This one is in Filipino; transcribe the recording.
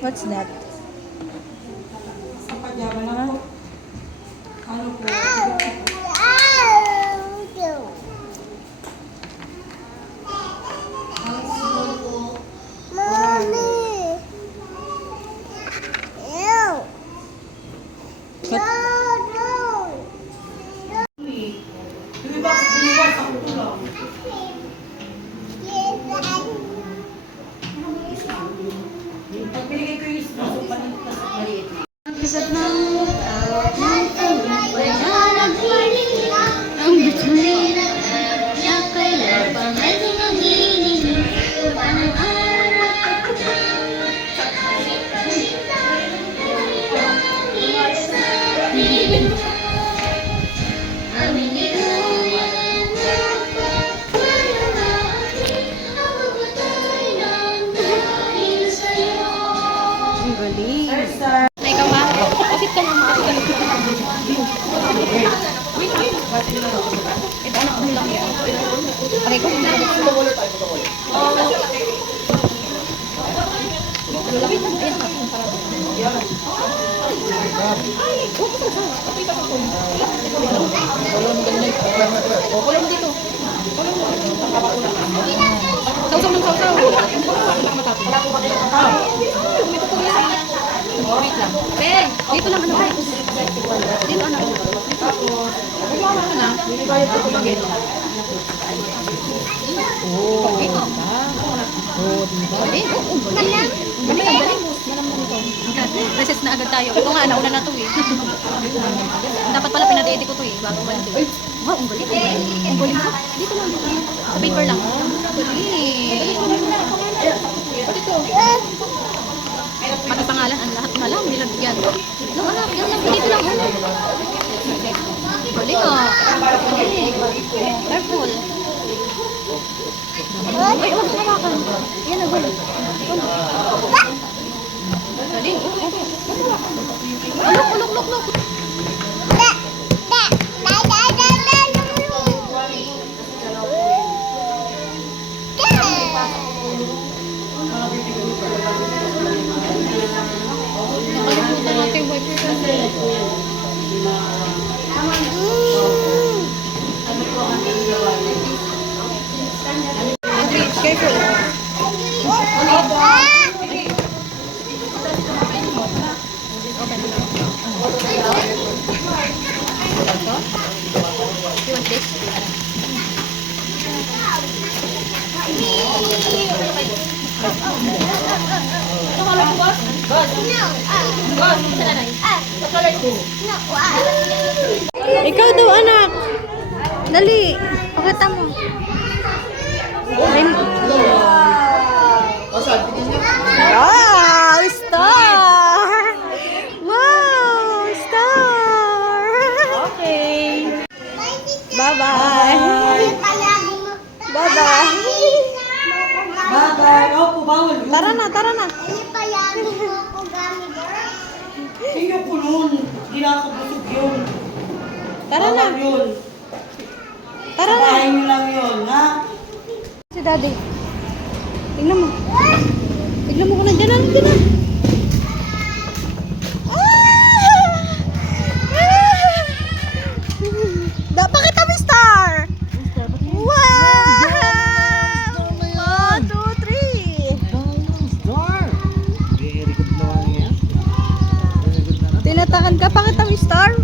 What's that? Sa pajama na po. Ano po? Isip ng ang bituin na kailan pa may nanginginig ang galing. May ka ma? Bakit ka mama? Ito anak mo lang yan. Okay ko. Kulong dito. Sausaw ng sausaw. Wait lang. Ben, dito lang ano ba? Dito ano? Wala na. Oh, ito. Oh, diba? Galing. Recess na agad tayo. Ito nga, nauna na to eh. Dapat pala pinadede ko to eh. Bago pa natin. Wow, ang galing. Ang galing mo. Dito lang. Sa paper lang. Galing. Dito. Pati pangalan, ang lahat na lang. Nilagyan. No, anak. Yan lang. Dito lang. Galing ah. Galing. Careful. Ay, huwag hawakan. Yan na, galing. Galing. Look. Nakalimutan natin wiper kasi. Careful. You want this? Ikaw daw anak. Dali. Pakita mo. Wow! Star! Wow! Star! Okay. Bye-bye. Bye-bye. Bye-bye. Ako po, bawal. Tara na. Sige po nun. Ginakabusog yun. Tara na. Bawal yun. Sabahin nyo lang yun, ha? Si Daddy. Tignan mo. Tignan mo kung nandiyan na. Bakit kami star? Wow! 1, 2, 3. Star! Very good naman yan. Very good na. Tinatakan ka, bakit kami star?